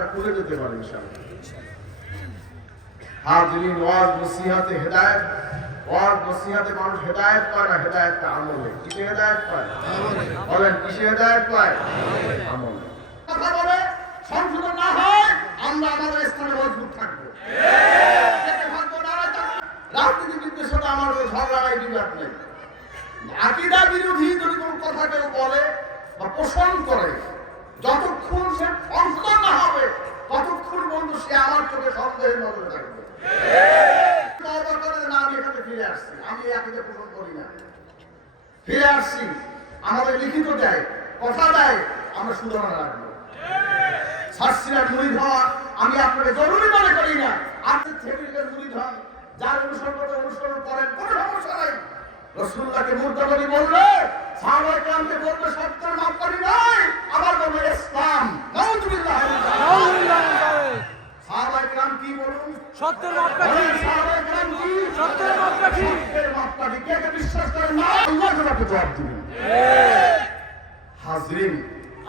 রাস্তাটা খুলে যেতে পারে ইনশাআল্লাহ। হাজরিন ওয়াজ, নসিহাতে ওয়াজ, নসিহাতে মানুষ পায় না আমলে। পায়? বলেন পায়? আমলে। কথা বলে, সংশোধন না হয়, আমরা আমাদের স্থানে মজবুত থাকব। নাই আকিদা বিরোধী যদি কোনো কথা কেউ বলে বা পোষণ করে, যতক্ষণ সে সংশোধন না হবে ততক্ষণ বন্ধু সে আমার চোখে সন্দেহের নজরে থাকবে তওবা করে যে না আমি এখানে ফিরে আসছি আমি আকিদা পোষণ করি না। ফিরে আসছি আমাদের লিখিত দেয় কথা দেয় আমরা সুধারণা রাখব শাস্ত্রীরা মুড়ি হওয়া আমি আপনাকে জরুরি মনে করি না। আপনি থেকেলের মুড়ি হন যার অনুসরণ করতে অনুসরণ করেন কোনো সমস্যা নাই। রসুল্লাহকে মুদ্রাবাদী বললে সাহাবাই কামকে বলবে সত্যের মাপকাঠি নয় আবার বলবে ইসলাম নাউজুবিল্লাহ। সাহাবাই কাম কি বলুন? সত্যের মাপকাঠি বলেন হাজরিন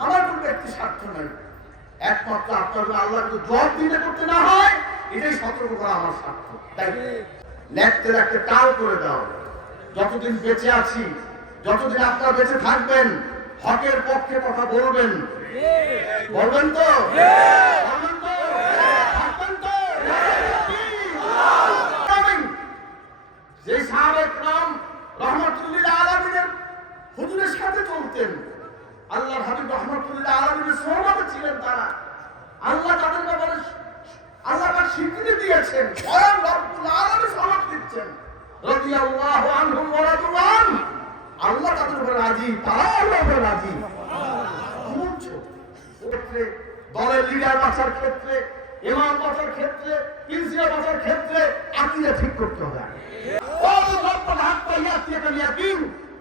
আমার কোনো ব্যক্তি স্বার্থ নাই। একমাত্র আপনার যদি জবাব দিতে করতে না হয় এটাই সতর্ক করা আমার স্বার্থ। তাই লেখতে লেখতে টাল করে দাও। যতদিন বেঁচে আছি যতদিন আপনারা বেঁচে থাকবেন হকের পক্ষে কথা বলবেন। বলবেন তো বলবেন তো থাকবেন তো আমিন। যে সাহাবেক নাম রহমতুল্লাহ আলমিনের হুজুরের সাথে চলতেন। আল্লাহ হাবিব রহমতুল্লাহ আলমিনের সহমতে ছিলেন তারা। আল্লাহ তাদের ব্যাপারে আল্লাহ তার দিয়েছেন। স্বয়ং রব্বুল আলমী সহমত দিচ্ছেন। রাদিয়াল্লাহু আনহুম ওয়া রাদু আল্লাহ তাদের উপরে রাজি, তারাও আল্লাহর উপরে রাজি। দলের লিডার বাঁচার ক্ষেত্রে ইমাম বাঁচার ক্ষেত্রে প্রিন্সিপাল বাঁচার ক্ষেত্রে আকিদা ঠিক করতে হবে।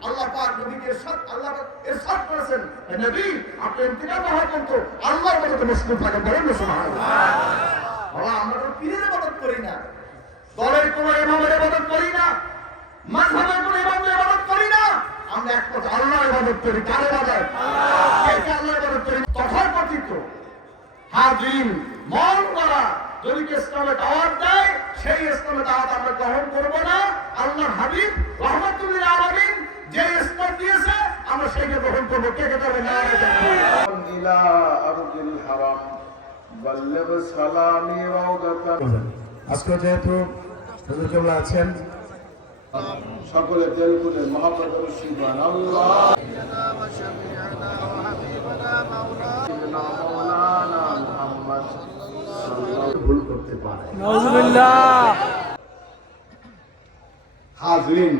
আল্লাহ পাক নবীকে আল্লাহ পাক ইরশাদ করেছেন। নবী আপনি ইন্তিকাল হওয়া পর্যন্ত আল্লাহর মধ্যে মুসলিম থাকেন বলেন না বাবা আমরা তো পীরের ইবাদত করি না। দলের কোন ইমামের ইবাদত করি না। মাযহাবের কোন ইমামের ইবাদত করি না। আমরা একমাত্র আল্লাহর ইবাদত করি। কার ইবাদত? আল্লাহর ইবাদত করি? তথাকথিত হাজিম মন করা। যদি ইসলামে দাওয়াত দেয় সেই ইসলামে দাওয়াত আমরা গ্রহণ করব না। আল্লাহ হাবিব রহমতুল্লাহ আলমিন যে ইসলাম দিয়েছে আমরা সেইকে গ্রহণ করব। কে কে তবে না আজকে যেহেতু আছেন সকলে তেল করে মহাপ্রদর্শী বানাল্লাহ ভুল করতে পারে। হাজরিন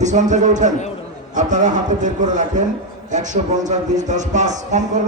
পিছন থেকে ওঠেন। আপনারা হাতে বের করে রাখেন। একশো পঞ্চাশ বিশ দশ পাঁচ কম